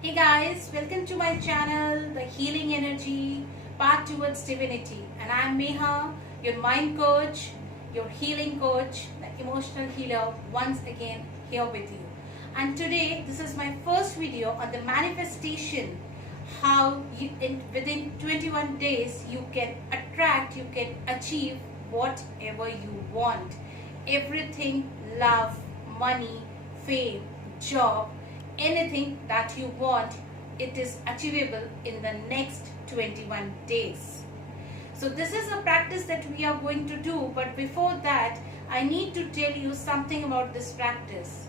Hey guys, welcome to my channel, The Healing Energy, Path Towards Divinity. And I'm Meha, your mind coach, your healing coach, the emotional healer, once again here with you. And today, this is my first video on the manifestation, how within 21 days you can attract, you can achieve whatever you want. Everything, love, money, fame, job, anything that you want, it is achievable in the next 21 days. So this is a practice that we are going to do, but before that I need to tell you something about this practice.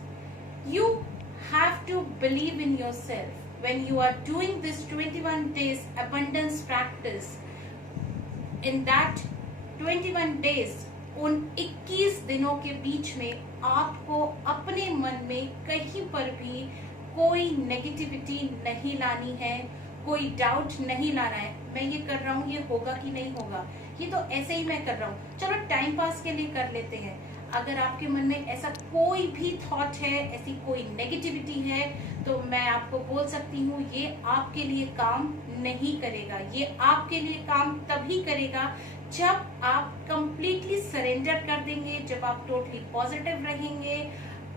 You have to believe in yourself. When you are doing this 21 days abundance practice, in that 21 days, उन 21 दिनों के बीच में आपको अपने मन में कहीं पर भी कोई नेगेटिविटी नहीं लानी है, कोई डाउट नहीं लाना है। मैं ये कर रहा हूँ, ये होगा कि नहीं होगा, ये तो ऐसे ही मैं कर रहा हूँ, चलो टाइम पास के लिए कर लेते हैं। अगर आपके मन में ऐसा कोई भी थॉट है, ऐसी कोई नेगेटिविटी है, तो मैं आपको बोल सकती हूँ ये आपके लिए काम नहीं करेगा। ये आपके लिए काम तभी करेगा जब आप कंप्लीटली सरेंडर कर देंगे, जब आप टोटली पॉजिटिव रहेंगे,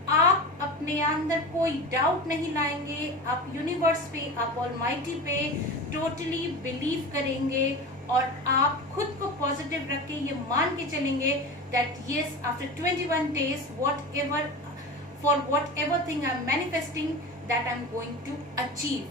आप अपने अंदर कोई डाउट नहीं लाएंगे, आप यूनिवर्स पे, आप ऑलमाइटी पे टोटली बिलीव करेंगे और आप खुद को पॉजिटिव रख के ये मान के चलेंगे that yes, after 21 days, whatever thing I'm manifesting, that I'm going to achieve.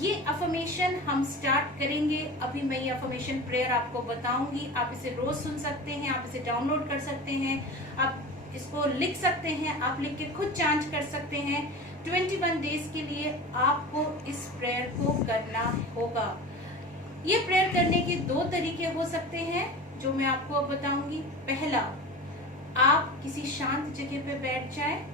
ये अफर्मेशन हम स्टार्ट करेंगे। अभी मैं ये अफर्मेशन प्रेयर आपको बताऊंगी। आप इसे रोज सुन सकते हैं, आप इसे डाउनलोड कर सकते हैं, आप इसको लिख सकते हैं, आप लिख के खुद चांट कर सकते हैं। 21 डेज के लिए आपको इस प्रेयर को करना होगा। ये प्रेयर करने के दो तरीके हो सकते हैं जो मैं आपको अब बताऊंगी। पहला, आप किसी शांत जगह पे बैठ जाएं,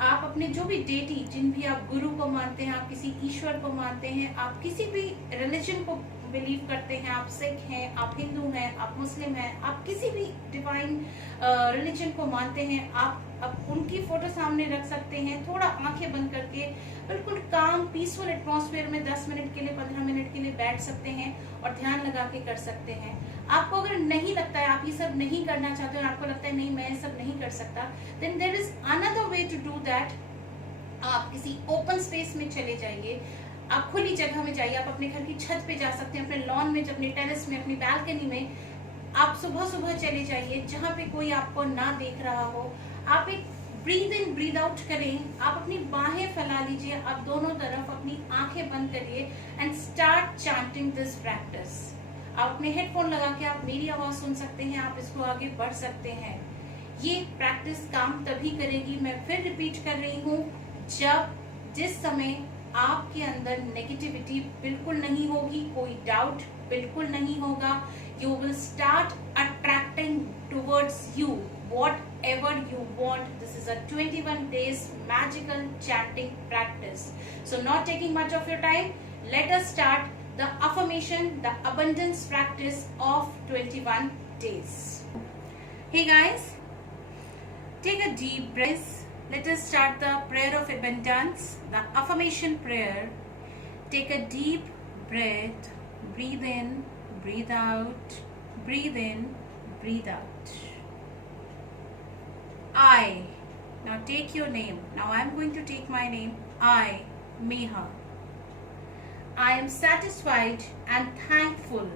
आप अपने जो भी डेटी, जिन भी आप गुरु को मानते हैं, आप किसी ईश्वर को मानते हैं, आप किसी भी रिलीजन को बिलीव करते हैं, आप सिख हैं, आप हिंदू हैं, आप मुस्लिम हैं, आप किसी भी डिवाइन रिलीजन को मानते हैं, आप उनकी फोटो सामने रख सकते हैं। थोड़ा आंखें बंद करके बिल्कुल काम पीसफुल एटमॉस्फेयर में 10 मिनट के लिए, 15 मिनट के लिए बैठ सकते हैं और ध्यान लगा के कर सकते हैं। आपको अगर नहीं लगता है, आप ये सब नहीं करना चाहते और आपको लगता है नहीं मैं ये सब नहीं कर सकता, then there is another way to do that. आप किसी ओपन स्पेस में चले जाइए, आप खुली जगह में जाइए, आप अपने घर की छत पे जा सकते हैं, अपने लॉन में, अपने टेरेस में, अपनी बालकनी में। आप सुबह सुबह चले जाइए जहां पे कोई आपको ना देख रहा हो। आप एक ब्रीद इन ब्रीद आउट करें, आप अपनी बाहें फैला लीजिए, आप दोनों तरफ अपनी आंखें बंद करिए and start chanting this practice. आप अपने हेडफोन लगा के आप मेरी आवाज सुन सकते हैं, आप इसको आगे बढ़ सकते हैं। ये प्रैक्टिस काम तभी करेगी, मैं फिर रिपीट कर रही हूँ, जिस समय आपके अंदर नेगेटिविटी बिल्कुल नहीं होगी, कोई डाउट बिल्कुल नहीं होगा। You will start attracting towards you whatever you want. This is a 21 days magical chanting practice. So not taking much of your time, let us start the affirmation, the abundance practice of 21 days. Hey guys, take a deep breath. Let us start the prayer of abundance, the affirmation prayer. Take a deep breath, breathe in, breathe out, breathe in, breathe out. I. Now take your name. Now I am going to take my name. I, Meha. I am satisfied and thankful.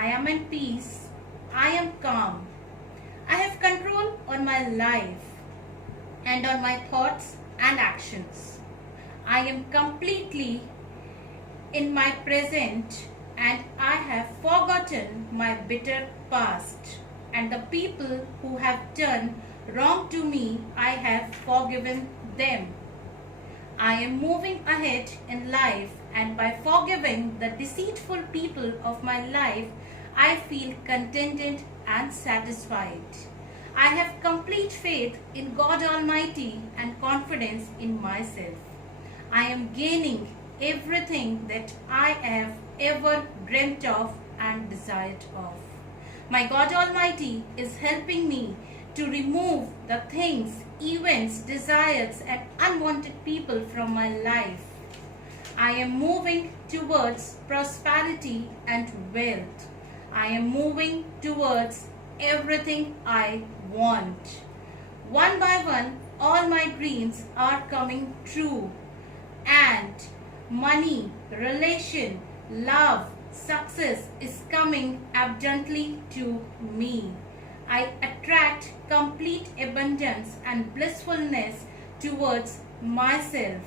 I am in peace. I am calm. I have control on my life and on my thoughts and actions. I am completely in my present and I have forgotten my bitter past, and the people who have done wrong to me, I have forgiven them. I am moving ahead in life, and by forgiving the deceitful people of my life, I feel contented and satisfied. I have complete faith in God Almighty and confidence in myself. I am gaining everything that I have ever dreamt of and desired of. My God Almighty is helping me to remove the things, events, desires and unwanted people from my life. I am moving towards prosperity and wealth. I am moving towards everything I want. One by one, all my dreams are coming true. And money, relation, love, success is coming abundantly to me. I attract complete abundance and blissfulness towards myself.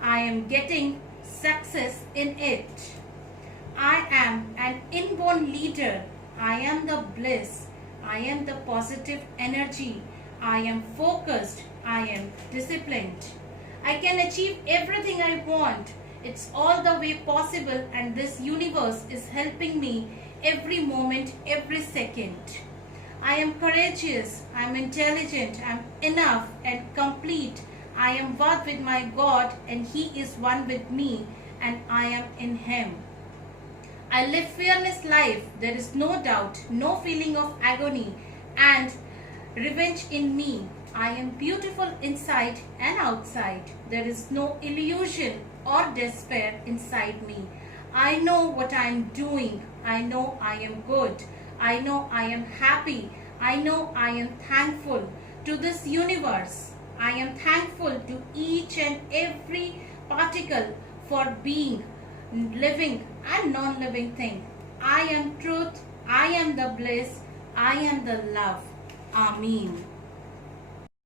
I am getting success in it. I am an inborn leader. I am the bliss. I am the positive energy. I am focused. I am disciplined. I can achieve everything I want. It's all the way possible, and this universe is helping me every moment, every second. I am courageous. I am intelligent. I am enough and complete. I am one with my God, and He is one with me, and I am in Him. I live fearless life. There is no doubt, no feeling of agony and revenge in me. I am beautiful inside and outside. There is no illusion or despair inside me. I know what I am doing. I know I am good. I know I am happy. I know I am thankful to this universe. I am thankful to each and every particle for being living and non-living thing. I am truth. I am the bliss. I am the love. Amen.